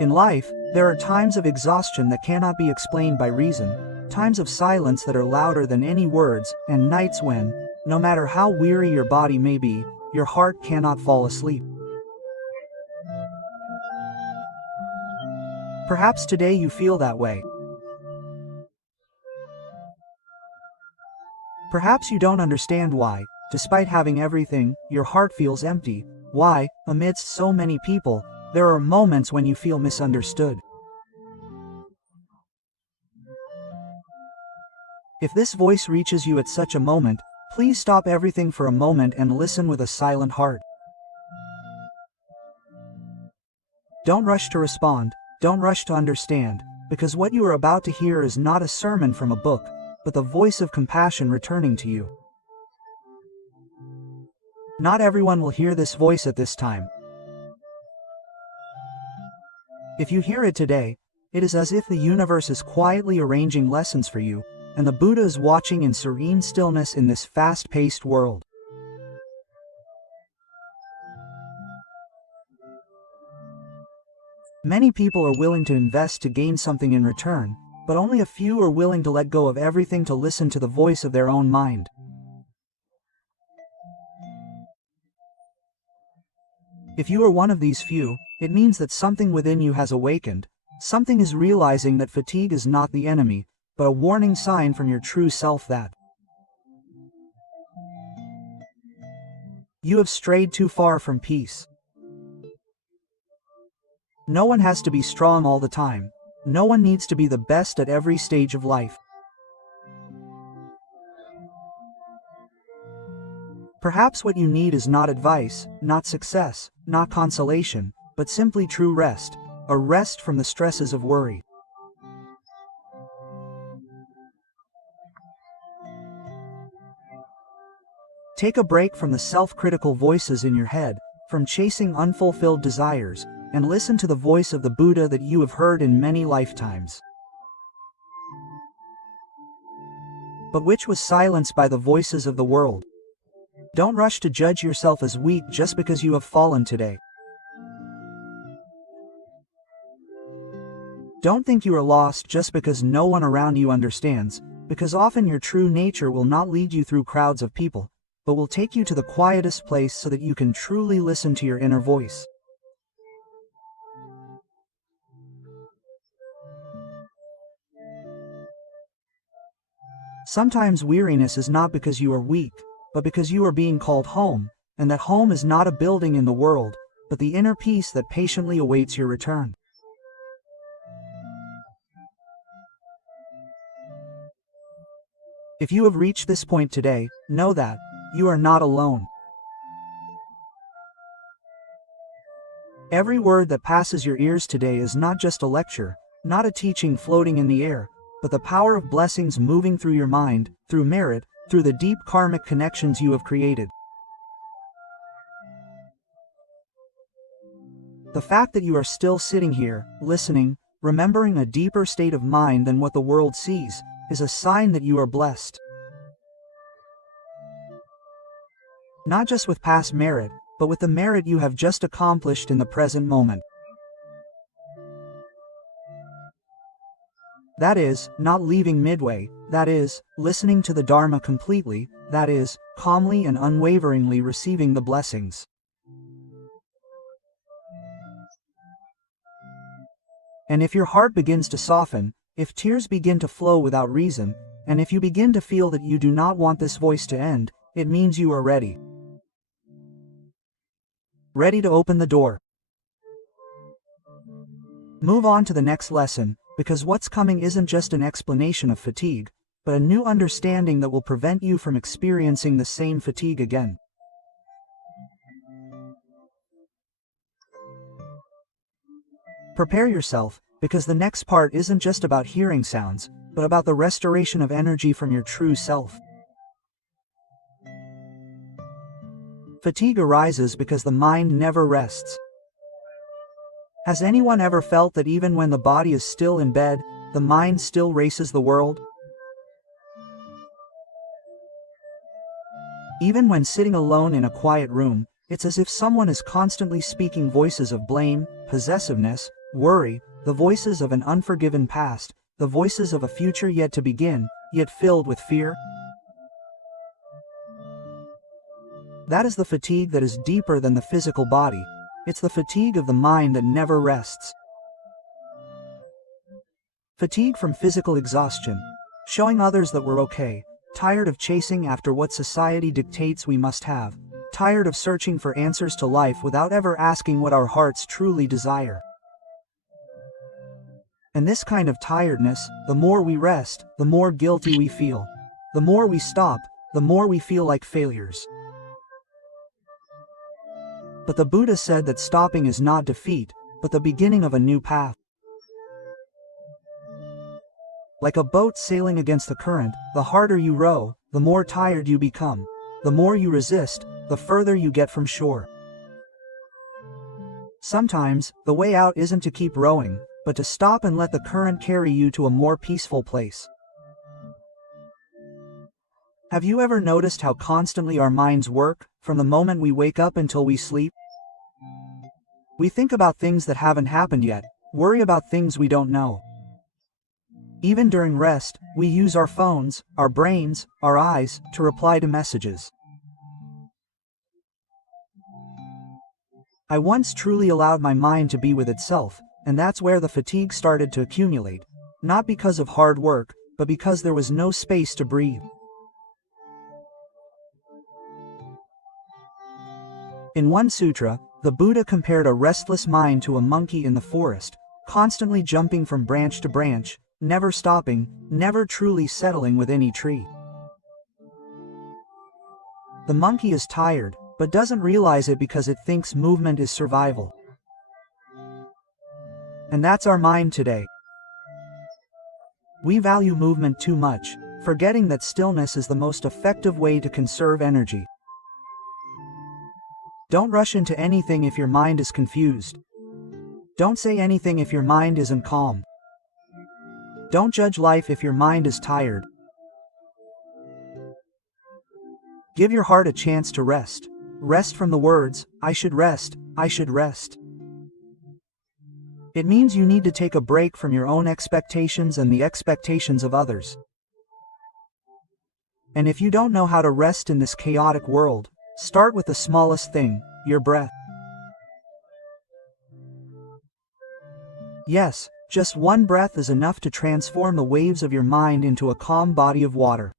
In life, there are times of exhaustion that cannot be explained by reason, times of silence that are louder than any words, and nights when, no matter how weary your body may be, your heart cannot fall asleep. Perhaps today you feel that way. Perhaps you don't understand why, despite having everything, your heart feels empty. Why, amidst so many people, there are moments when you feel misunderstood. If this voice reaches you at such a moment, please stop everything for a moment and listen with a silent heart. Don't rush to respond, don't rush to understand, because what you are about to hear is not a sermon from a book, but the voice of compassion returning to you. Not everyone will hear this voice at this time. If you hear it today, it is as if the universe is quietly arranging lessons for you, and the Buddha is watching in serene stillness in this fast-paced world. Many people are willing to invest to gain something in return, but only a few are willing to let go of everything to listen to the voice of their own mind. If you are one of these few, it means that something within you has awakened. Something is realizing that fatigue is not the enemy, but a warning sign from your true self that you have strayed too far from peace. No one has to be strong all the time. No one needs to be the best at every stage of life. Perhaps what you need is not advice, not success, not consolation, but simply true rest, a rest from the stresses of worry. Take a break from the self-critical voices in your head, from chasing unfulfilled desires, and listen to the voice of the Buddha that you have heard in many lifetimes, but which was silenced by the voices of the world. Don't rush to judge yourself as weak just because you have fallen today. Don't think you are lost just because no one around you understands, because often your true nature will not lead you through crowds of people, but will take you to the quietest place so that you can truly listen to your inner voice. Sometimes weariness is not because you are weak, but because you are being called home, and that home is not a building in the world, but the inner peace that patiently awaits your return. If you have reached this point today, know that you are not alone. Every word that passes your ears today is not just a lecture, not a teaching floating in the air, but the power of blessings moving through your mind, through merit, through the deep karmic connections you have created. The fact that you are still sitting here, listening, remembering a deeper state of mind than what the world sees, is a sign that you are blessed. Not just with past merit, but with the merit you have just accomplished in the present moment. That is, not leaving midway, that is, listening to the Dharma completely, that is, calmly and unwaveringly receiving the blessings. And if your heart begins to soften, if tears begin to flow without reason, and if you begin to feel that you do not want this voice to end, it means you are ready. Ready to open the door. Move on to the next lesson, because what's coming isn't just an explanation of fatigue, but a new understanding that will prevent you from experiencing the same fatigue again. Prepare yourself, because the next part isn't just about hearing sounds, but about the restoration of energy from your true self. Fatigue arises because the mind never rests. Has anyone ever felt that even when the body is still in bed, the mind still races the world? Even when sitting alone in a quiet room, it's as if someone is constantly speaking voices of blame, possessiveness, worry, the voices of an unforgiven past, the voices of a future yet to begin, yet filled with fear? That is the fatigue that is deeper than the physical body. It's the fatigue of the mind that never rests. Fatigue from physical exhaustion, showing others that we're okay, tired of chasing after what society dictates we must have, tired of searching for answers to life without ever asking what our hearts truly desire. And this kind of tiredness, the more we rest, the more guilty we feel. The more we stop, the more we feel like failures. But the Buddha said that stopping is not defeat, but the beginning of a new path. Like a boat sailing against the current, the harder you row, the more tired you become. The more you resist, the further you get from shore. Sometimes, the way out isn't to keep rowing, but to stop and let the current carry you to a more peaceful place. Have you ever noticed how constantly our minds work, from the moment we wake up until we sleep? We think about things that haven't happened yet, worry about things we don't know. Even during rest, we use our phones, our brains, our eyes, to reply to messages. I once truly allowed my mind to be with itself, and that's where the fatigue started to accumulate, not because of hard work, but because there was no space to breathe. In one sutra, the Buddha compared a restless mind to a monkey in the forest, constantly jumping from branch to branch, never stopping, never truly settling with any tree. The monkey is tired, but doesn't realize it because it thinks movement is survival. And that's our mind today. We value movement too much, forgetting that stillness is the most effective way to conserve energy. Don't rush into anything if your mind is confused. Don't say anything if your mind isn't calm. Don't judge life if your mind is tired. Give your heart a chance to rest. Rest from the words, I should rest, I should rest. It means you need to take a break from your own expectations and the expectations of others. And if you don't know how to rest in this chaotic world, start with the smallest thing, your breath. Yes, just one breath is enough to transform the waves of your mind into a calm body of water.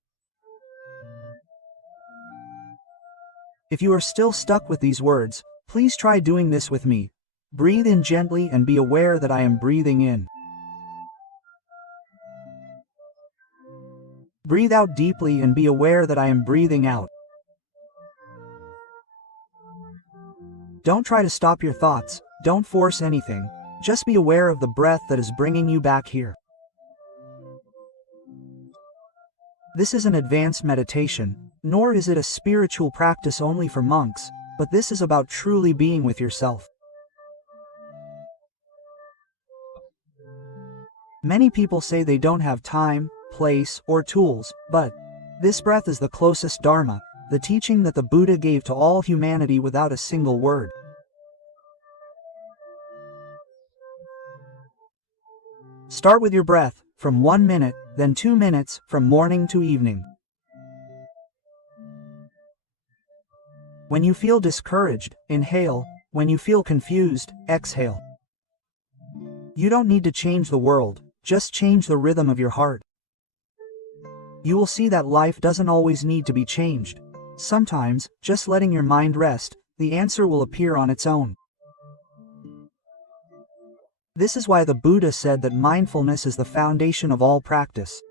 If you are still stuck with these words, please try doing this with me. Breathe in gently and be aware that I am breathing in. Breathe out deeply and be aware that I am breathing out. Don't try to stop your thoughts, don't force anything, just be aware of the breath that is bringing you back here. This is an advanced meditation, nor is it a spiritual practice only for monks, but this is about truly being with yourself. Many people say they don't have time, place, or tools, but this breath is the closest Dharma, the teaching that the Buddha gave to all humanity without a single word. Start with your breath, from 1 minute, then 2 minutes, from morning to evening. When you feel discouraged, inhale. When you feel confused, exhale. You don't need to change the world, just change the rhythm of your heart. You will see that life doesn't always need to be changed. Sometimes, just letting your mind rest, the answer will appear on its own. This is why the Buddha said that mindfulness is the foundation of all practice.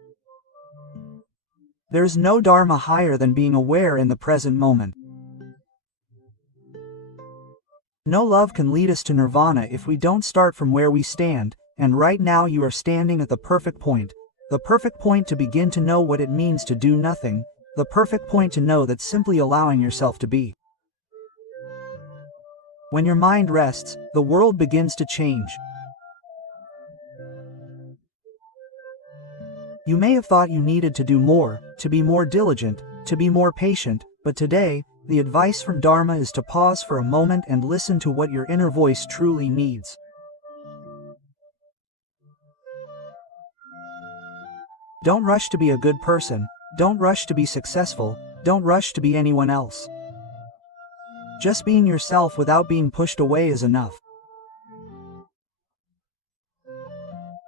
There is no dharma higher than being aware in the present moment. No love can lead us to nirvana if we don't start from where we stand, and right now you are standing at the perfect point to begin to know what it means to do nothing, the perfect point to know that simply allowing yourself to be. When your mind rests, the world begins to change. You may have thought you needed to do more, to be more diligent, to be more patient, but today, the advice from Dharma is to pause for a moment and listen to what your inner voice truly needs. Don't rush to be a good person, don't rush to be successful, don't rush to be anyone else. Just being yourself without being pushed away is enough.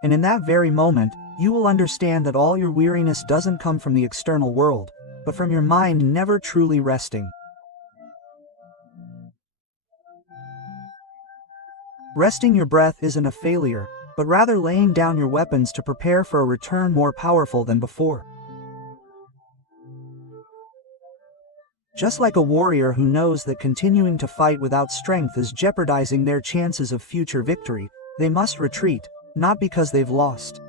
And in that very moment, you will understand that all your weariness doesn't come from the external world, but from your mind never truly resting. Resting your breath isn't a failure, but rather laying down your weapons to prepare for a return more powerful than before. Just like a warrior who knows that continuing to fight without strength is jeopardizing their chances of future victory, they must retreat, not because they've lost,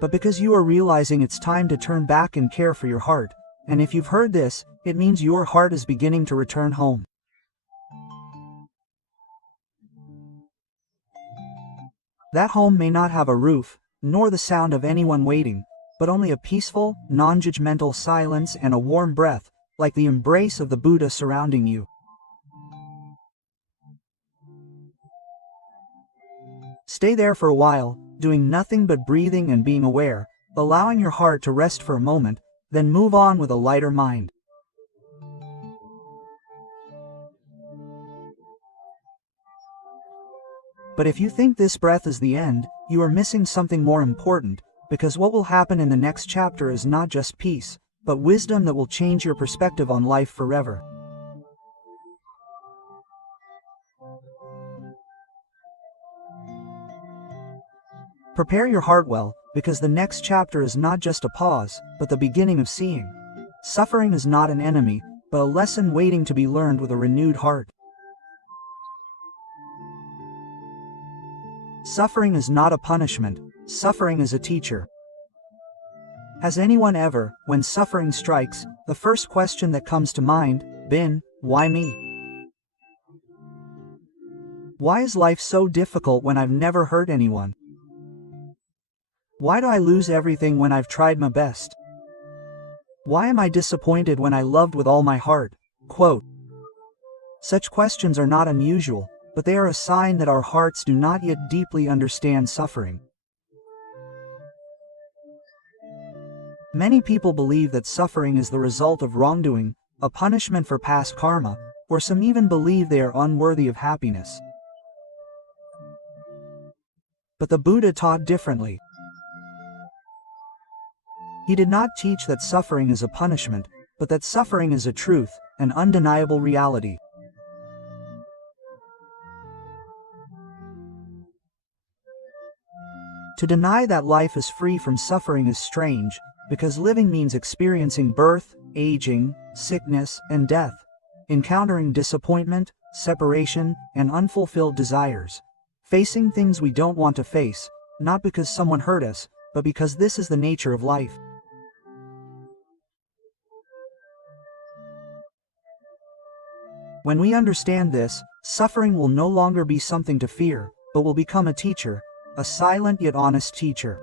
but because you are realizing it's time to turn back and care for your heart. And if you've heard this, it means your heart is beginning to return home. That home may not have a roof, nor the sound of anyone waiting, but only a peaceful, non-judgmental silence and a warm breath, like the embrace of the Buddha surrounding you. Stay there for a while, doing nothing but breathing and being aware, allowing your heart to rest for a moment, then move on with a lighter mind. But if you think this breath is the end, you are missing something more important, because what will happen in the next chapter is not just peace, but wisdom that will change your perspective on life forever. Prepare your heart well, because the next chapter is not just a pause, but the beginning of seeing. Suffering is not an enemy, but a lesson waiting to be learned with a renewed heart. Suffering is not a punishment, suffering is a teacher. Has anyone ever, when suffering strikes, the first question that comes to mind, been, why me? Why is life so difficult when I've never hurt anyone? Why do I lose everything when I've tried my best? Why am I disappointed when I loved with all my heart? Quote. Such questions are not unusual, but they are a sign that our hearts do not yet deeply understand suffering. Many people believe that suffering is the result of wrongdoing, a punishment for past karma, or some even believe they are unworthy of happiness. But the Buddha taught differently. He did not teach that suffering is a punishment, but that suffering is a truth, an undeniable reality. To deny that life is free from suffering is strange, because living means experiencing birth, aging, sickness, and death, encountering disappointment, separation, and unfulfilled desires, facing things we don't want to face, not because someone hurt us, but because this is the nature of life. When we understand this, suffering will no longer be something to fear, but will become a teacher, a silent yet honest teacher.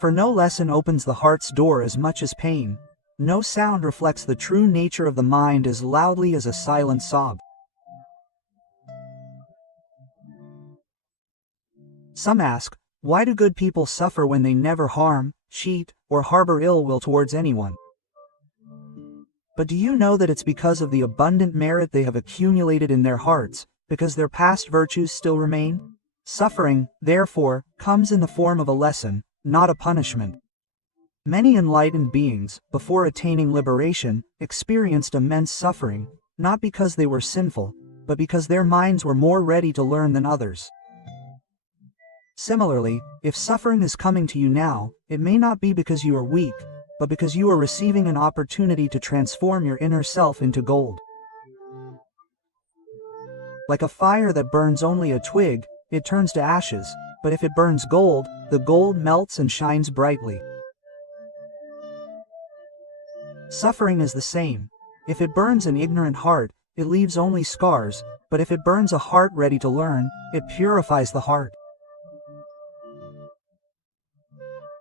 For no lesson opens the heart's door as much as pain. No sound reflects the true nature of the mind as loudly as a silent sob. Some ask, why do good people suffer when they never harm, cheat, or harbor ill will towards anyone? But do you know that it's because of the abundant merit they have accumulated in their hearts, because their past virtues still remain? Suffering, therefore, comes in the form of a lesson, not a punishment. Many enlightened beings, before attaining liberation, experienced immense suffering, not because they were sinful, but because their minds were more ready to learn than others. Similarly, if suffering is coming to you now, it may not be because you are weak, but because you are receiving an opportunity to transform your inner self into gold. Like a fire that burns only a twig, it turns to ashes, but if it burns gold, the gold melts and shines brightly. Suffering is the same. If it burns an ignorant heart, it leaves only scars, but if it burns a heart ready to learn, it purifies the heart.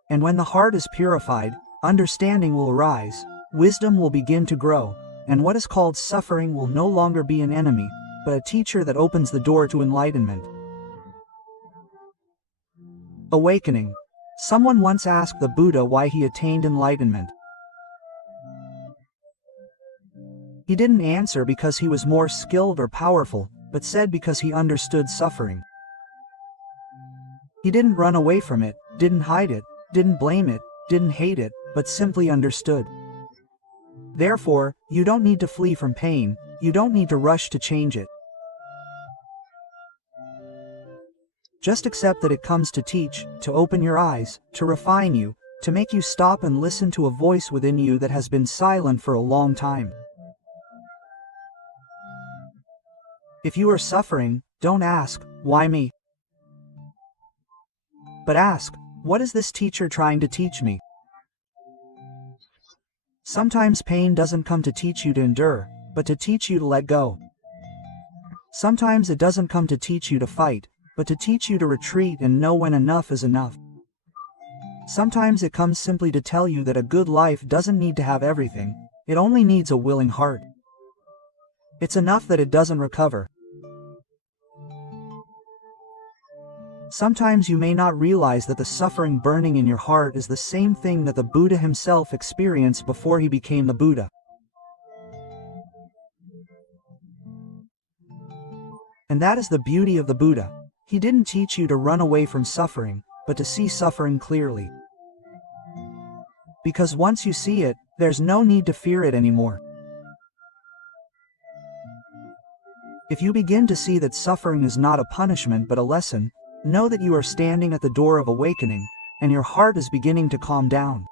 And when the heart is purified, understanding will arise, wisdom will begin to grow, and what is called suffering will no longer be an enemy, but a teacher that opens the door to enlightenment. Awakening. Someone once asked the Buddha why he attained enlightenment. He didn't answer because he was more skilled or powerful, but said because he understood suffering. He didn't run away from it, didn't hide it, didn't blame it, didn't hate it, but simply understood. Therefore, you don't need to flee from pain, you don't need to rush to change it. Just accept that it comes to teach, to open your eyes, to refine you, to make you stop and listen to a voice within you that has been silent for a long time. If you are suffering, don't ask, "Why me?" But ask, "What is this teacher trying to teach me?" Sometimes pain doesn't come to teach you to endure, but to teach you to let go. Sometimes it doesn't come to teach you to fight, but to teach you to retreat and know when enough is enough. Sometimes it comes simply to tell you that a good life doesn't need to have everything, it only needs a willing heart. It's enough that it doesn't recover. Sometimes you may not realize that the suffering burning in your heart is the same thing that the Buddha himself experienced before he became the Buddha. And that is the beauty of the Buddha. He didn't teach you to run away from suffering, but to see suffering clearly. Because once you see it, there's no need to fear it anymore. If you begin to see that suffering is not a punishment but a lesson, know that you are standing at the door of awakening, and your heart is beginning to calm down.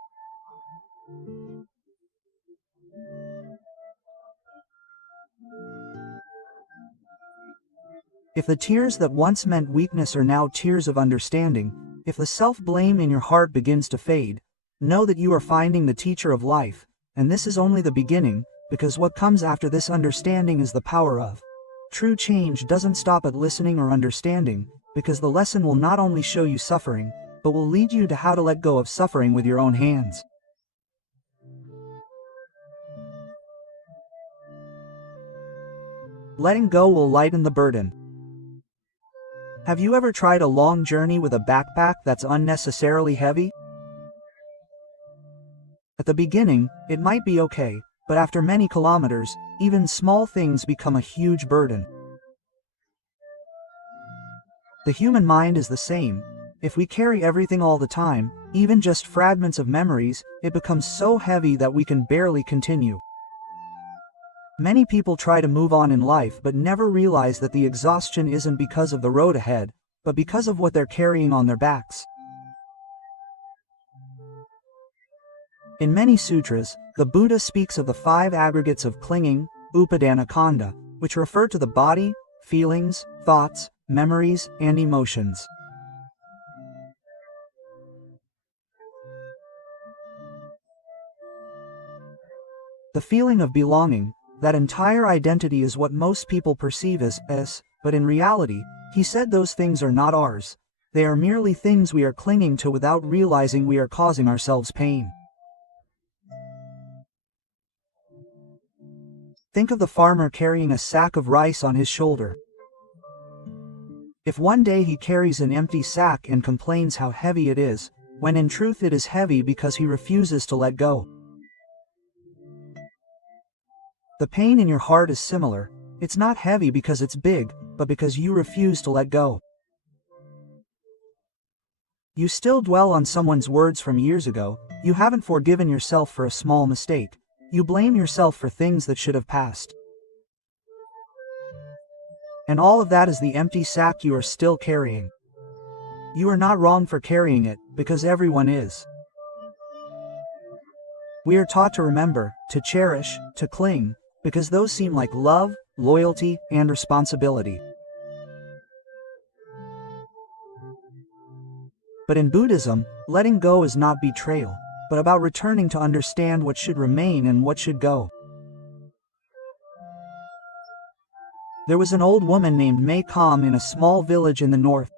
If the tears that once meant weakness are now tears of understanding, if the self-blame in your heart begins to fade, know that you are finding the teacher of life, and this is only the beginning, because what comes after this understanding is the power of. True change doesn't stop at listening or understanding, because the lesson will not only show you suffering, but will lead you to how to let go of suffering with your own hands. Letting go will lighten the burden. Have you ever tried a long journey with a backpack that's unnecessarily heavy? At the beginning, it might be okay, but after many kilometers, even small things become a huge burden. The human mind is the same. If we carry everything all the time, even just fragments of memories, it becomes so heavy that we can barely continue. Many people try to move on in life but never realize that the exhaustion isn't because of the road ahead, but because of what they're carrying on their backs. In many sutras, the Buddha speaks of the 5 aggregates of clinging, upadana khandha, which refer to the body, feelings, thoughts, memories, and emotions. The feeling of belonging, that entire identity is what most people perceive as, but in reality, he said those things are not ours. They are merely things we are clinging to without realizing we are causing ourselves pain. Think of the farmer carrying a sack of rice on his shoulder. If one day he carries an empty sack and complains how heavy it is, when in truth it is heavy because he refuses to let go. The pain in your heart is similar. It's not heavy because it's big, but because you refuse to let go. You still dwell on someone's words from years ago, you haven't forgiven yourself for a small mistake. You blame yourself for things that should have passed. And all of that is the empty sack you are still carrying. You are not wrong for carrying it, because everyone is. We are taught to remember, to cherish, to cling, because those seem like love, loyalty, and responsibility. But in Buddhism, letting go is not betrayal, but about returning to understand what should remain and what should go. There was an old woman named May Kam in a small village in the north.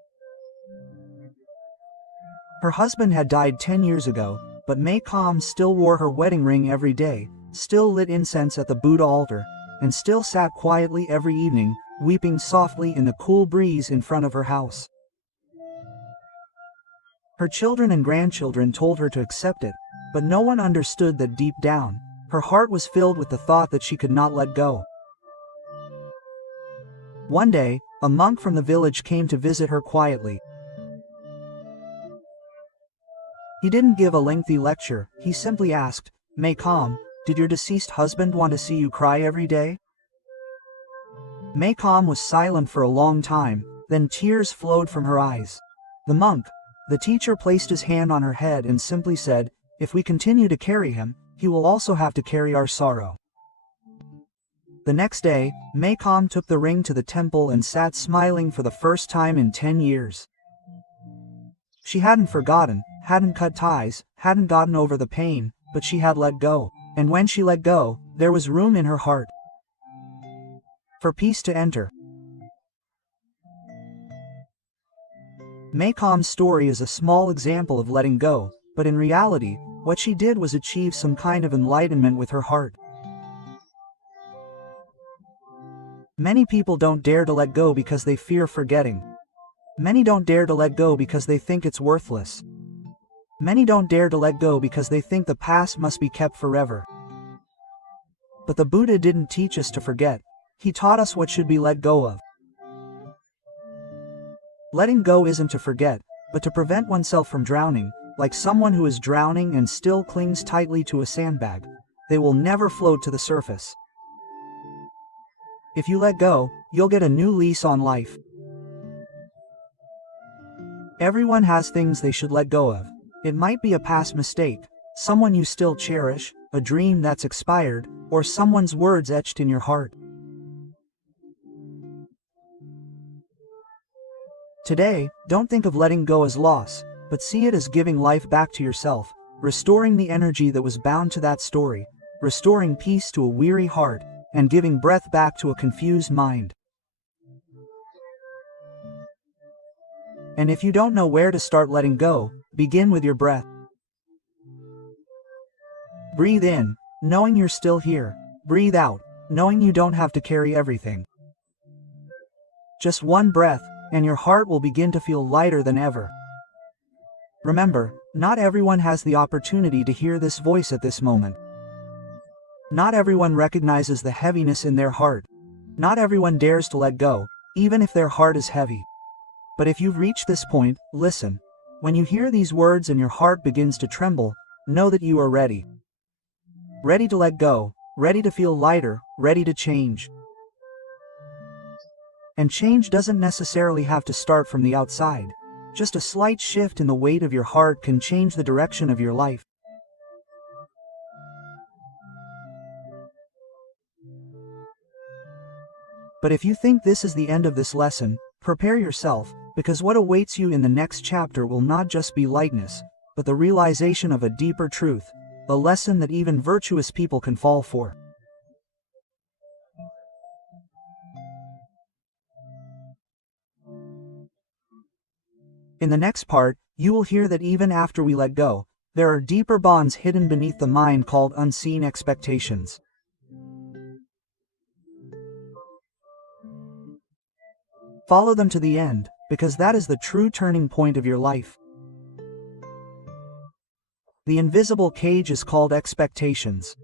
Her husband had died 10 years ago, but May Kam still wore her wedding ring every day, still lit incense at the Buddha altar, and still sat quietly every evening, weeping softly in the cool breeze in front of her house. Her children and grandchildren told her to accept it, but no one understood that deep down, her heart was filled with the thought that she could not let go. One day, a monk from the village came to visit her quietly. He didn't give a lengthy lecture, he simply asked, "Maycom, did your deceased husband want to see you cry every day?" Maycom was silent for a long time, then tears flowed from her eyes. The monk, the teacher, placed his hand on her head and simply said, "If we continue to carry him, he will also have to carry our sorrow." The next day, Maycom took the ring to the temple and sat smiling for the first time in 10 years. She hadn't forgotten, hadn't cut ties, hadn't gotten over the pain, but she had let go. And when she let go, there was room in her heart for peace to enter. Maycom's story is a small example of letting go, but in reality, what she did was achieve some kind of enlightenment with her heart. Many people don't dare to let go because they fear forgetting. Many don't dare to let go because they think it's worthless. Many don't dare to let go because they think the past must be kept forever. But the Buddha didn't teach us to forget. He taught us what should be let go of. Letting go isn't to forget, but to prevent oneself from drowning, like someone who is drowning and still clings tightly to a sandbag. They will never float to the surface. If you let go, you'll get a new lease on life. Everyone has things they should let go of. It might be a past mistake, someone you still cherish, a dream that's expired, or someone's words etched in your heart. Today, don't think of letting go as loss, but see it as giving life back to yourself, restoring the energy that was bound to that story, restoring peace to a weary heart, and giving breath back to a confused mind. And if you don't know where to start letting go, begin with your breath. Breathe in, knowing you're still here. Breathe out, knowing you don't have to carry everything. Just one breath, and your heart will begin to feel lighter than ever. Remember, not everyone has the opportunity to hear this voice at this moment. Not everyone recognizes the heaviness in their heart. Not everyone dares to let go, even if their heart is heavy. But if you've reached this point, listen. When you hear these words and your heart begins to tremble, know that you are ready. Ready to let go, ready to feel lighter, ready to change. And change doesn't necessarily have to start from the outside. Just a slight shift in the weight of your heart can change the direction of your life. But if you think this is the end of this lesson, prepare yourself, because what awaits you in the next chapter will not just be lightness, but the realization of a deeper truth, a lesson that even virtuous people can fall for. In the next part, you will hear that even after we let go, there are deeper bonds hidden beneath the mind called unseen expectations. Follow them to the end, because that is the true turning point of your life. The invisible cage is called expectations.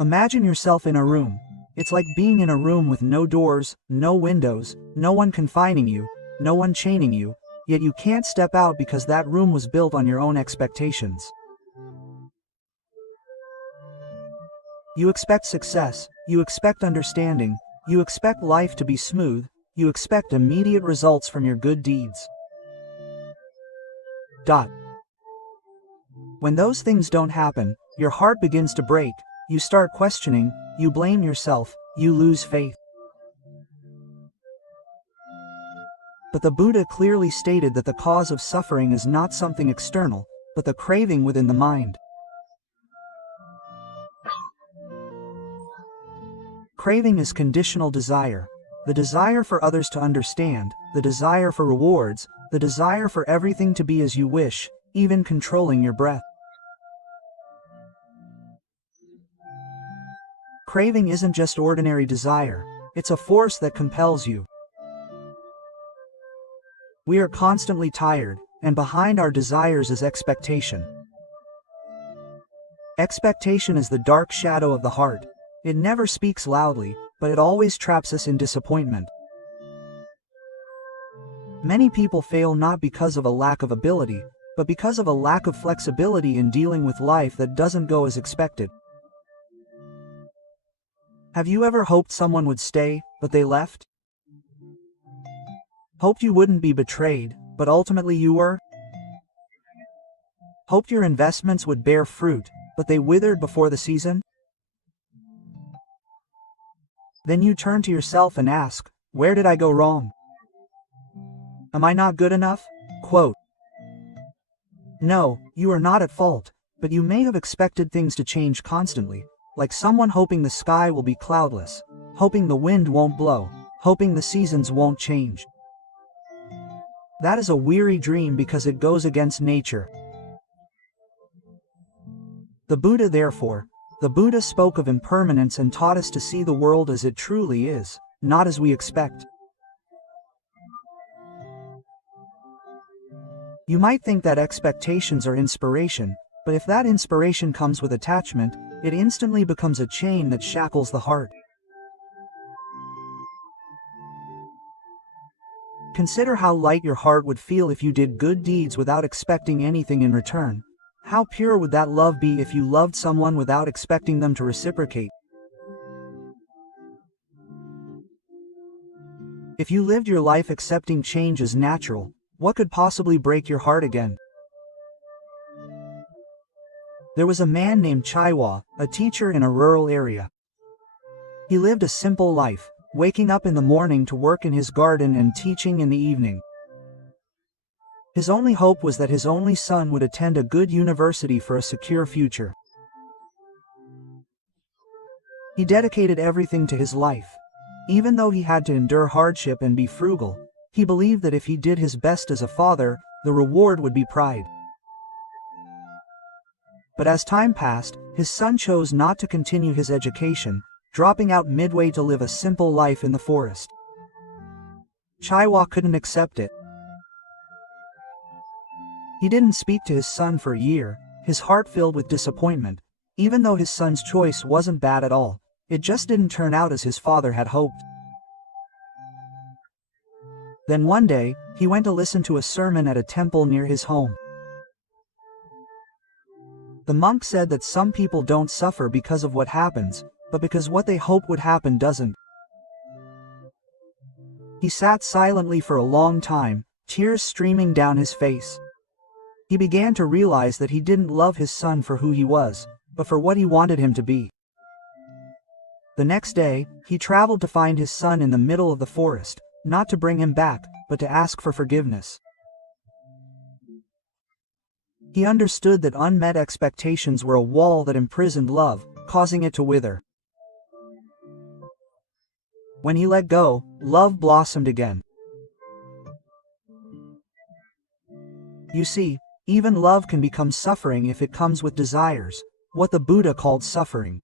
Imagine yourself in a room. It's like being in a room with no doors, no windows, no one confining you, no one chaining you, yet you can't step out because that room was built on your own expectations. You expect success, you expect understanding, you expect life to be smooth, you expect immediate results from your good deeds. When those things don't happen, your heart begins to break, you start questioning, you blame yourself, you lose faith. But the Buddha clearly stated that the cause of suffering is not something external, but the craving within the mind. Craving is conditional desire. The desire for others to understand, the desire for rewards, the desire for everything to be as you wish, even controlling your breath. craving isn't just ordinary desire, it's a force that compels you. We are constantly tired, and behind our desires is expectation. Expectation is the dark shadow of the heart. It never speaks loudly, but it always traps us in disappointment. Many people fail not because of a lack of ability, but because of a lack of flexibility in dealing with life that doesn't go as expected. Have you ever hoped someone would stay, but they left? Hoped you wouldn't be betrayed, but ultimately you were? Hoped your investments would bear fruit, but they withered before the season? Then you turn to yourself and ask, where did I go wrong? Am I not good enough? Quote. No, you are not at fault, but you may have expected things to change constantly, like someone hoping the sky will be cloudless, hoping the wind won't blow, hoping the seasons won't change. That is a weary dream because it goes against nature. The Buddha spoke of impermanence and taught us to see the world as it truly is, not as we expect. You might think that expectations are inspiration, but if that inspiration comes with attachment, it instantly becomes a chain that shackles the heart. Consider how light your heart would feel if you did good deeds without expecting anything in return. How pure would that love be if you loved someone without expecting them to reciprocate? If you lived your life accepting change as natural, what could possibly break your heart again? There was a man named Chaiwa, a teacher in a rural area. He lived a simple life, waking up in the morning to work in his garden and teaching in the evening. His only hope was that his only son would attend a good university for a secure future. He dedicated everything to his life. Even though he had to endure hardship and be frugal, he believed that if he did his best as a father, the reward would be pride. But as time passed, his son chose not to continue his education, dropping out midway to live a simple life in the forest. Chaiwa couldn't accept it. He didn't speak to his son for a year, his heart filled with disappointment. Even though his son's choice wasn't bad at all, it just didn't turn out as his father had hoped. Then one day, he went to listen to a sermon at a temple near his home. The monk said that some people don't suffer because of what happens, but because what they hope would happen doesn't. He sat silently for a long time, tears streaming down his face. He began to realize that he didn't love his son for who he was, but for what he wanted him to be. The next day, he traveled to find his son in the middle of the forest, not to bring him back, but to ask for forgiveness. He understood that unmet expectations were a wall that imprisoned love, causing it to wither. When he let go, love blossomed again. You see, even love can become suffering if it comes with desires, what the Buddha called suffering.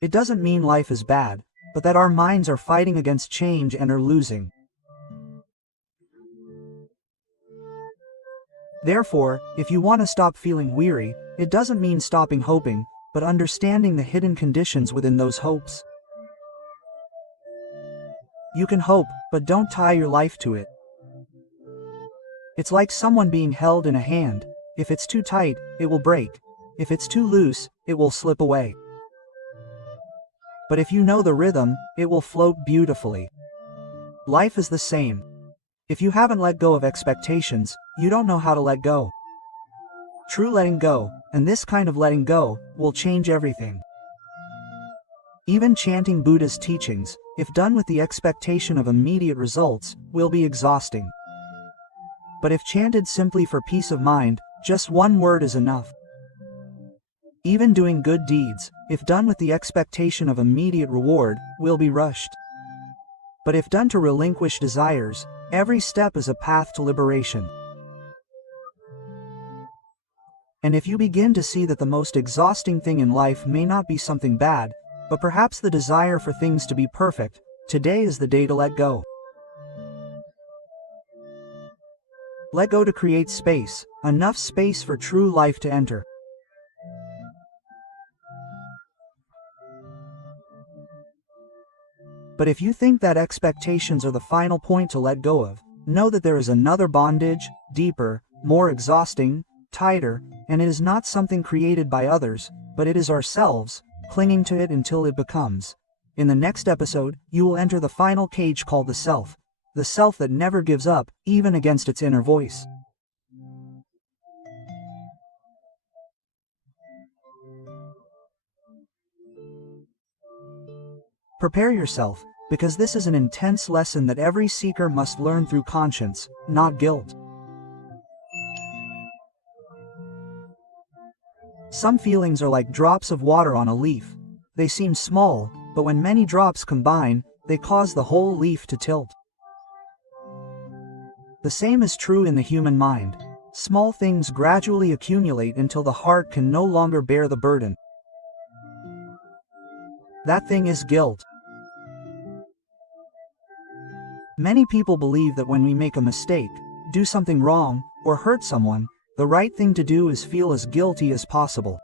It doesn't mean life is bad, but that our minds are fighting against change and are losing. Therefore, if you want to stop feeling weary, it doesn't mean stopping hoping, but understanding the hidden conditions within those hopes. You can hope, but don't tie your life to it. It's like someone being held in a hand. If it's too tight, it will break. If it's too loose, it will slip away. But if you know the rhythm, it will float beautifully. Life is the same. If you haven't let go of expectations, you don't know how to let go. True letting go, and this kind of letting go, will change everything. Even chanting Buddha's teachings, if done with the expectation of immediate results, will be exhausting. But if chanted simply for peace of mind, just one word is enough. Even doing good deeds, if done with the expectation of immediate reward, will be rushed. But if done to relinquish desires, every step is a path to liberation. And if you begin to see that the most exhausting thing in life may not be something bad, but perhaps the desire for things to be perfect, today is the day to let go. Let go to create space, enough space for true life to enter. But if you think that expectations are the final point to let go of, know that there is another bondage, deeper, more exhausting, tighter, and it is not something created by others, but it is ourselves, clinging to it until it becomes. In the next episode, you will enter the final cage called the self that never gives up, even against its inner voice. Prepare yourself, because this is an intense lesson that every seeker must learn through conscience, not guilt. Some feelings are like drops of water on a leaf. They seem small, but when many drops combine, they cause the whole leaf to tilt. The same is true in the human mind. Small things gradually accumulate until the heart can no longer bear the burden. That thing is guilt. Many people believe that when we make a mistake, do something wrong, or hurt someone, the right thing to do is feel as guilty as possible.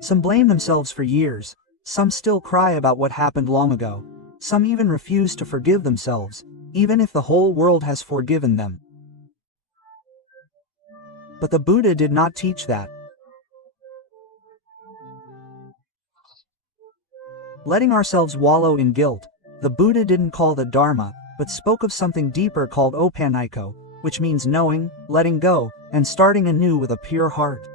Some blame themselves for years, some still cry about what happened long ago, some even refuse to forgive themselves, even if the whole world has forgiven them. But the Buddha did not teach that. Letting ourselves wallow in guilt, the Buddha didn't call that Dharma, but spoke of something deeper called opaniko, which means knowing, letting go, and starting anew with a pure heart.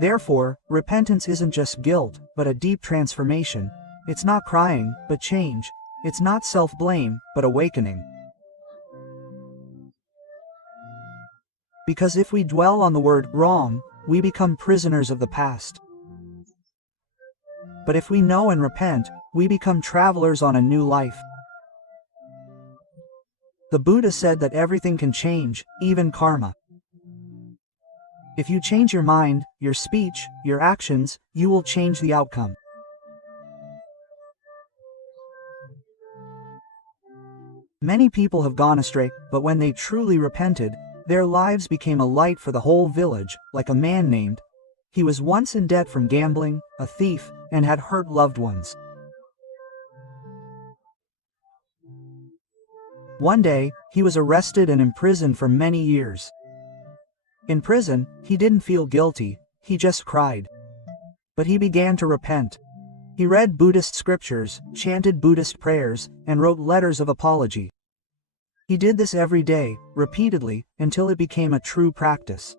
Therefore, repentance isn't just guilt, but a deep transformation. It's not crying, but change. It's not self-blame, but awakening. Because if we dwell on the word wrong, we become prisoners of the past. But if we know and repent, we become travelers on a new life. The Buddha said that everything can change, even karma. If you change your mind, your speech, your actions, you will change the outcome. Many people have gone astray, but when they truly repented, their lives became a light for the whole village, like a man named. He was once in debt from gambling, a thief, and had hurt loved ones. One day, he was arrested and imprisoned for many years. In prison, he didn't feel guilty, he just cried. But he began to repent. He read Buddhist scriptures, chanted Buddhist prayers, and wrote letters of apology. He did this every day, repeatedly, until it became a true practice.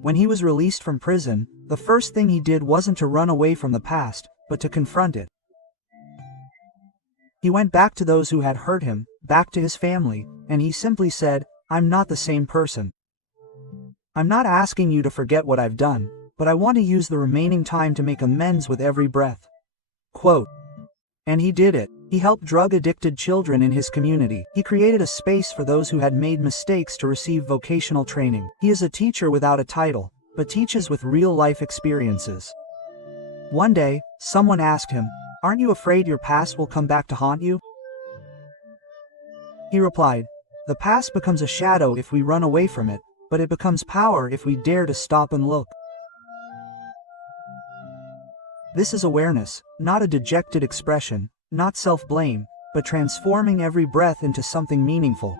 When he was released from prison, the first thing he did wasn't to run away from the past, but to confront it. He went back to those who had hurt him, back to his family, and he simply said, "I'm not the same person. I'm not asking you to forget what I've done, but I want to use the remaining time to make amends with every breath." Quote. And he did it. He helped drug-addicted children in his community. He created a space for those who had made mistakes to receive vocational training. He is a teacher without a title, but teaches with real-life experiences. One day, someone asked him, "Aren't you afraid your past will come back to haunt you?" He replied, "The past becomes a shadow if we run away from it, but it becomes power if we dare to stop and look." This is awareness, not a dejected expression, not self-blame, but transforming every breath into something meaningful.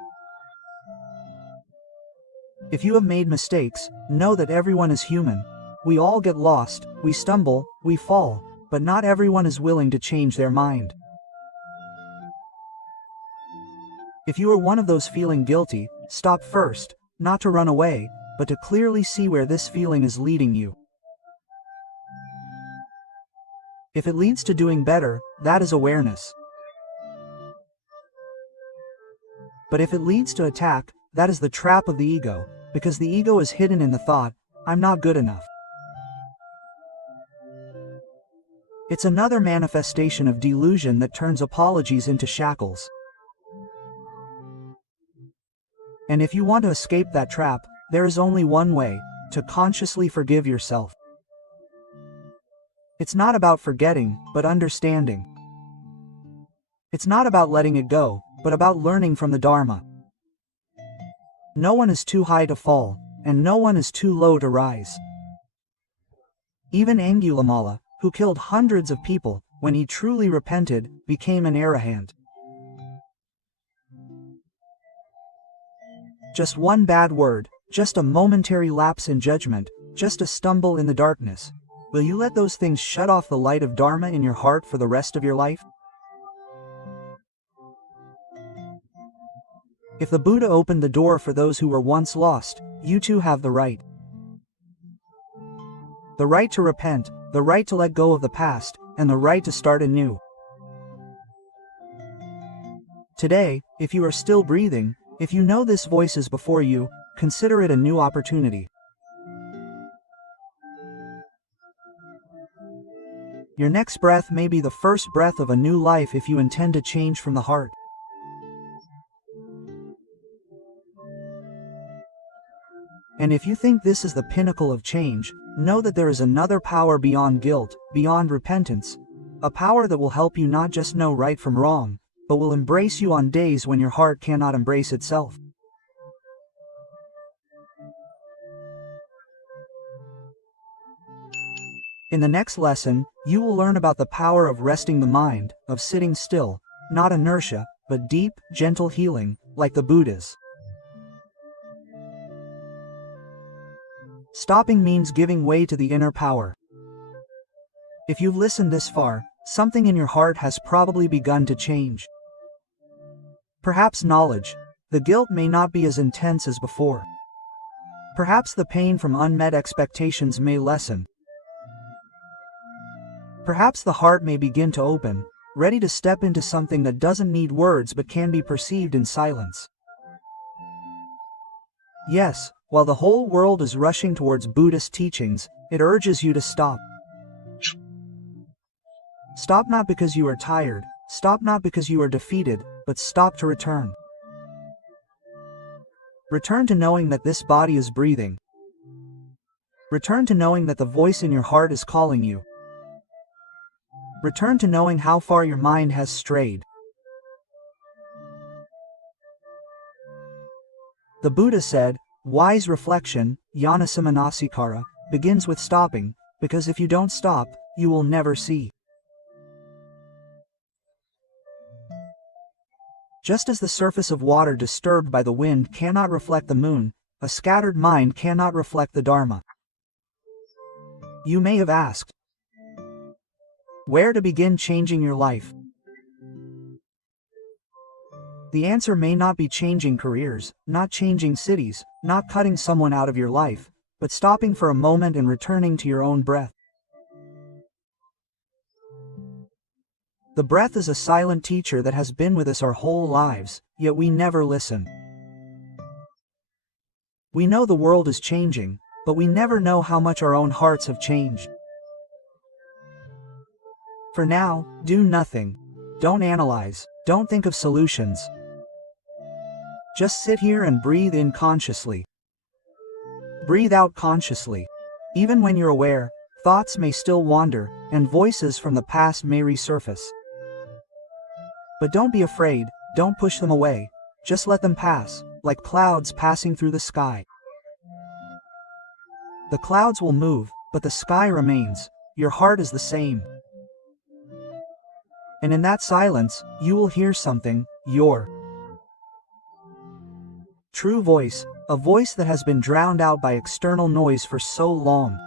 If you have made mistakes, know that everyone is human. We all get lost, we stumble, we fall, but not everyone is willing to change their mind. If you are one of those feeling guilty, stop first, not to run away, but to clearly see where this feeling is leading you. If it leads to doing better, that is awareness. But if it leads to attack, that is the trap of the ego, because the ego is hidden in the thought, "I'm not good enough." It's another manifestation of delusion that turns apologies into shackles. And if you want to escape that trap, there is only one way: to consciously forgive yourself. It's not about forgetting, but understanding. It's not about letting it go, but about learning from the Dharma. No one is too high to fall, and no one is too low to rise. Even Angulimala, who killed hundreds of people, when he truly repented, became an arahant. Just one bad word, just a momentary lapse in judgment, just a stumble in the darkness. Will you let those things shut off the light of Dharma in your heart for the rest of your life? If the Buddha opened the door for those who were once lost, you too have the right. The right to repent, the right to let go of the past, and the right to start anew. Today, if you are still breathing, if you know this voice is before you, consider it a new opportunity. Your next breath may be the first breath of a new life if you intend to change from the heart. And if you think this is the pinnacle of change, know that there is another power beyond guilt, beyond repentance. A power that will help you not just know right from wrong, but will embrace you on days when your heart cannot embrace itself. In the next lesson, you will learn about the power of resting the mind, of sitting still, not inertia, but deep, gentle healing, like the Buddhas. Stopping means giving way to the inner power. If you've listened this far, something in your heart has probably begun to change. Perhaps knowledge. The guilt may not be as intense as before. Perhaps the pain from unmet expectations may lessen. Perhaps the heart may begin to open, ready to step into something that doesn't need words but can be perceived in silence. Yes, while the whole world is rushing towards Buddhist teachings, it urges you to stop. Stop not because you are tired, stop not because you are defeated, but stop to return. Return to knowing that this body is breathing. Return to knowing that the voice in your heart is calling you. Return to knowing how far your mind has strayed. The Buddha said, wise reflection, jnanasamanasikara, begins with stopping, because if you don't stop, you will never see. Just as the surface of water disturbed by the wind cannot reflect the moon, a scattered mind cannot reflect the Dharma. You may have asked, where to begin changing your life? The answer may not be changing careers, not changing cities, not cutting someone out of your life, but stopping for a moment and returning to your own breath. The breath is a silent teacher that has been with us our whole lives, yet we never listen. We know the world is changing, but we never know how much our own hearts have changed. For now, do nothing. Don't analyze, don't think of solutions. Just sit here and breathe in consciously. Breathe out consciously. Even when you're aware, thoughts may still wander, and voices from the past may resurface. But don't be afraid, don't push them away, just let them pass, like clouds passing through the sky. The clouds will move, but the sky remains, your heart is the same. And in that silence, you will hear something, your true voice, a voice that has been drowned out by external noise for so long.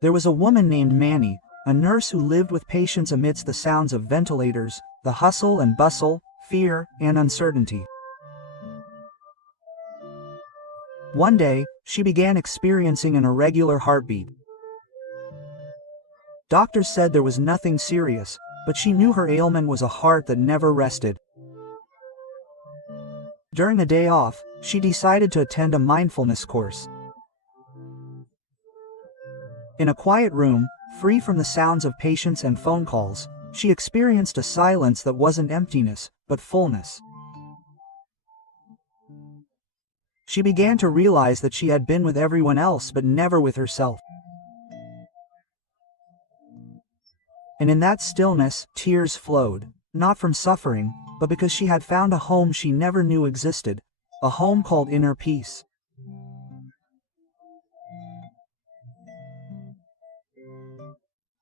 There was a woman named Manny, a nurse who lived with patients amidst the sounds of ventilators, the hustle and bustle, fear, and uncertainty. One day, she began experiencing an irregular heartbeat. Doctors said there was nothing serious, but she knew her ailment was a heart that never rested. During a day off, she decided to attend a mindfulness course. In a quiet room, Free from the sounds of patients and phone calls, she experienced a silence that wasn't emptiness, but fullness. She began to realize that she had been with everyone else but never with herself. And in that stillness, tears flowed, not from suffering, but because she had found a home she never knew existed, a home called inner peace.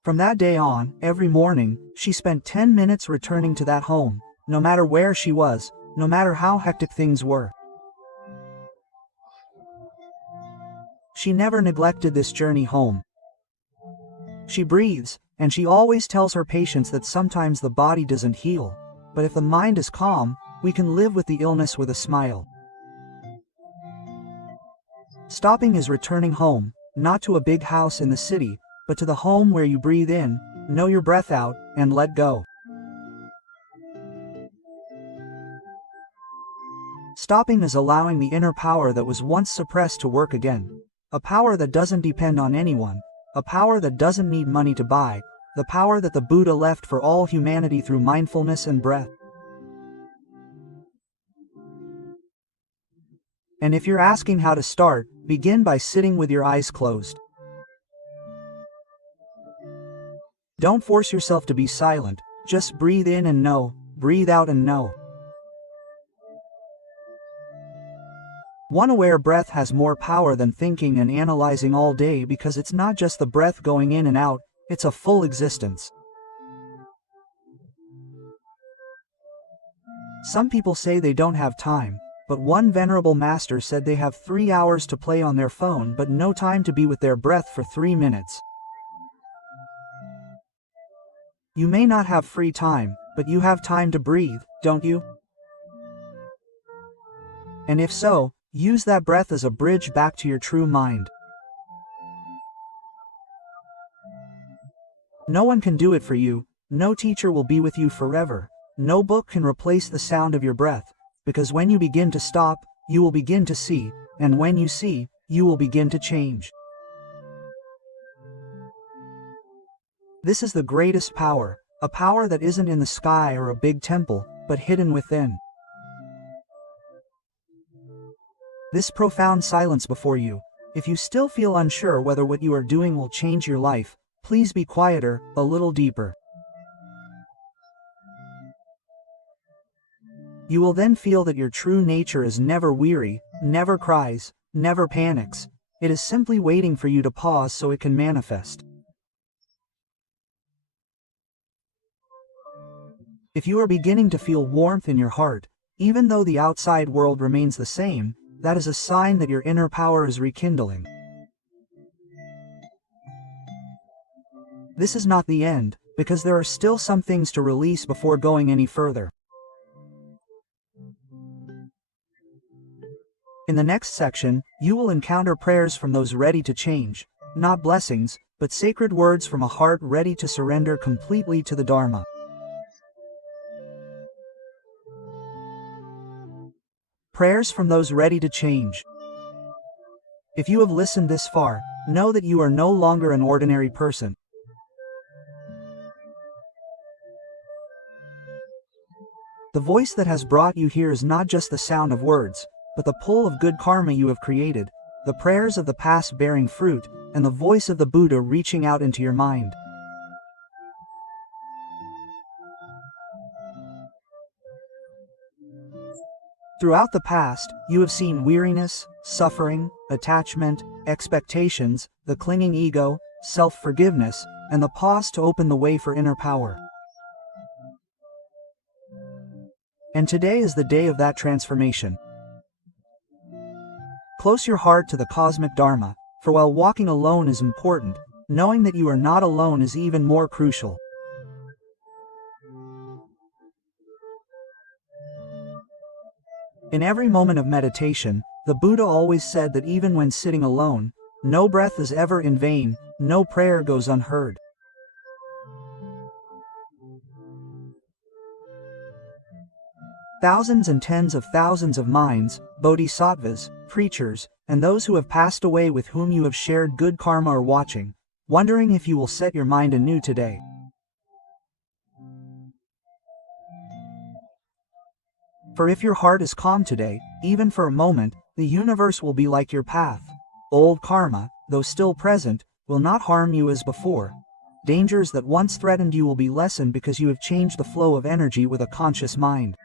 From that day on, every morning, she spent 10 minutes returning to that home, no matter where she was, no matter how hectic things were. She never neglected this journey home. She breathes, and she always tells her patients that sometimes the body doesn't heal, but if the mind is calm, we can live with the illness with a smile. Stopping is returning home, not to a big house in the city, but to the home where you breathe in, know your breath out, and let go. Stopping is allowing the inner power that was once suppressed to work again. A power that doesn't depend on anyone, a power that doesn't need money to buy, the power that the Buddha left for all humanity through mindfulness and breath. And if you're asking how to start, begin by sitting with your eyes closed. Don't force yourself to be silent, just breathe in and know, breathe out and know. One aware breath has more power than thinking and analyzing all day because it's not just the breath going in and out, it's a full existence. Some people say they don't have time, but one venerable master said they have 3 hours to play on their phone but no time to be with their breath for 3 minutes. You may not have free time, but you have time to breathe, don't you? And if so, use that breath as a bridge back to your true mind. No one can do it for you, no teacher will be with you forever, no book can replace the sound of your breath, because when you begin to stop, you will begin to see, and when you see, you will begin to change. This is the greatest power, a power that isn't in the sky or a big temple, but hidden within. This profound silence before you, if you still feel unsure whether what you are doing will change your life, please be quieter, a little deeper. You will then feel that your true nature is never weary, never cries, never panics. It is simply waiting for you to pause so it can manifest. If you are beginning to feel warmth in your heart, even though the outside world remains the same, that is a sign that your inner power is rekindling. This is not the end, because there are still some things to release before going any further. In the next section, you will encounter prayers from those ready to change, not blessings, but sacred words from a heart ready to surrender completely to the Dharma. Prayers from those ready to change. If you have listened this far, know that you are no longer an ordinary person. The voice that has brought you here is not just the sound of words, but the pull of good karma you have created, the prayers of the past bearing fruit, and the voice of the Buddha reaching out into your mind. Throughout the past, you have seen weariness, suffering, attachment, expectations, the clinging ego, self-forgiveness, and the pause to open the way for inner power. And today is the day of that transformation. Close your heart to the cosmic Dharma, for while walking alone is important, knowing that you are not alone is even more crucial. In every moment of meditation, the Buddha always said that even when sitting alone, no breath is ever in vain, no prayer goes unheard. Thousands and tens of thousands of minds, bodhisattvas, preachers, and those who have passed away with whom you have shared good karma are watching, wondering if you will set your mind anew today. For if your heart is calm today, even for a moment, the universe will be like your path. Old karma, though still present, will not harm you as before. Dangers that once threatened you will be lessened because you have changed the flow of energy with a conscious mind.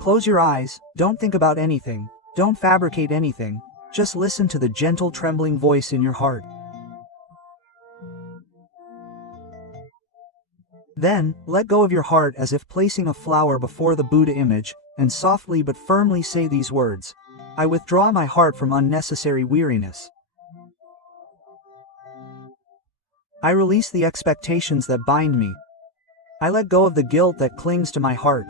Close your eyes, don't think about anything, don't fabricate anything, just listen to the gentle trembling voice in your heart. Then, let go of your heart as if placing a flower before the Buddha image, and softly but firmly say these words: I withdraw my heart from unnecessary weariness. I release the expectations that bind me. I let go of the guilt that clings to my heart.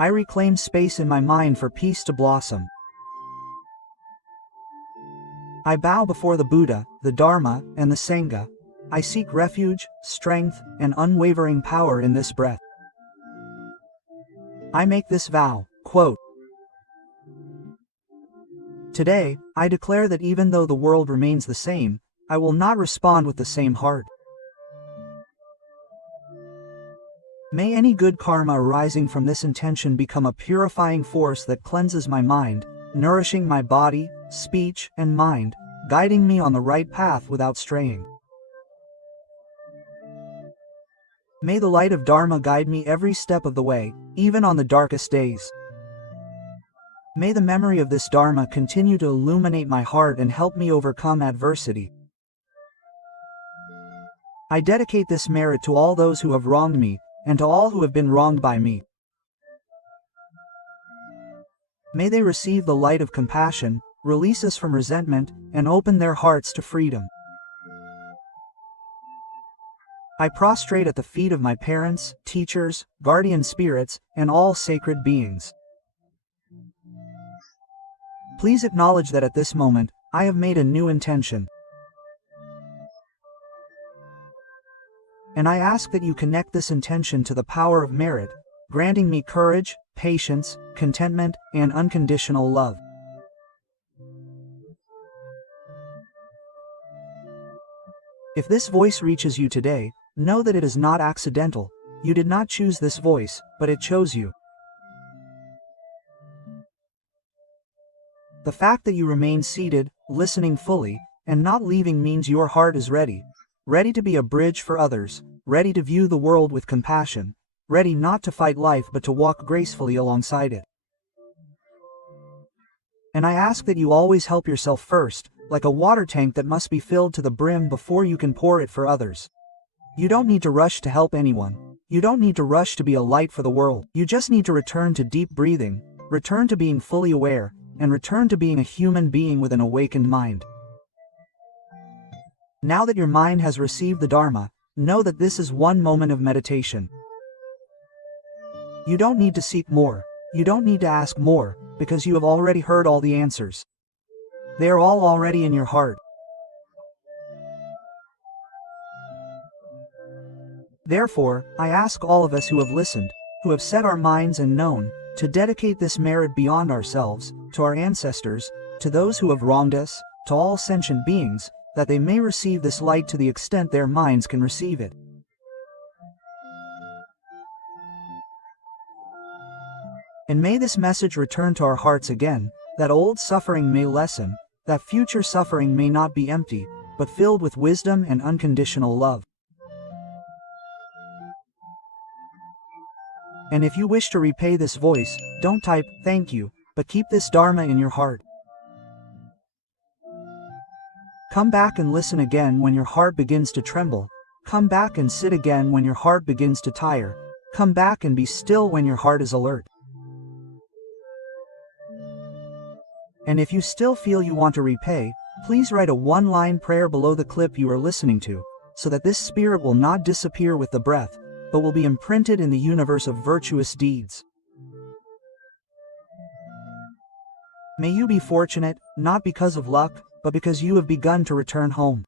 I reclaim space in my mind for peace to blossom. I bow before the Buddha, the Dharma, and the Sangha. I seek refuge, strength, and unwavering power in this breath. I make this vow, quote, Today, I declare that even though the world remains the same, I will not respond with the same heart. May any good karma arising from this intention become a purifying force that cleanses my mind, nourishing my body, speech, and mind, guiding me on the right path without straying. May the light of Dharma guide me every step of the way, even on the darkest days. May the memory of this Dharma continue to illuminate my heart and help me overcome adversity. I dedicate this merit to all those who have wronged me, and to all who have been wronged by me. May they receive the light of compassion, release us from resentment, and open their hearts to freedom. I prostrate at the feet of my parents, teachers, guardian spirits, and all sacred beings. Please acknowledge that at this moment, I have made a new intention. And I ask that you connect this intention to the power of merit, granting me courage, patience, contentment, and unconditional love. If this voice reaches you today, know that it is not accidental. You did not choose this voice, but it chose you. The fact that you remain seated, listening fully, and not leaving means your heart is ready. Ready to be a bridge for others, ready to view the world with compassion, ready not to fight life but to walk gracefully alongside it. And I ask that you always help yourself first, like a water tank that must be filled to the brim before you can pour it for others. You don't need to rush to help anyone. You don't need to rush to be a light for the world. You just need to return to deep breathing, return to being fully aware, and return to being a human being with an awakened mind. Now that your mind has received the Dharma, know that this is one moment of meditation. You don't need to seek more. You don't need to ask more, because you have already heard all the answers. They are all already in your heart. Therefore, I ask all of us who have listened, who have set our minds and known, to dedicate this merit beyond ourselves, to our ancestors, to those who have wronged us, to all sentient beings, that they may receive this light to the extent their minds can receive it. And may this message return to our hearts again, that old suffering may lessen, that future suffering may not be empty, but filled with wisdom and unconditional love. And if you wish to repay this voice, don't type, "thank you," but keep this Dharma in your heart. Come back and listen again when your heart begins to tremble. Come back and sit again when your heart begins to tire. Come back and be still when your heart is alert. And if you still feel you want to repay, please write a one-line prayer below the clip you are listening to, so that this spirit will not disappear with the breath, but will be imprinted in the universe of virtuous deeds. May you be fortunate, not because of luck, but because you have begun to return home.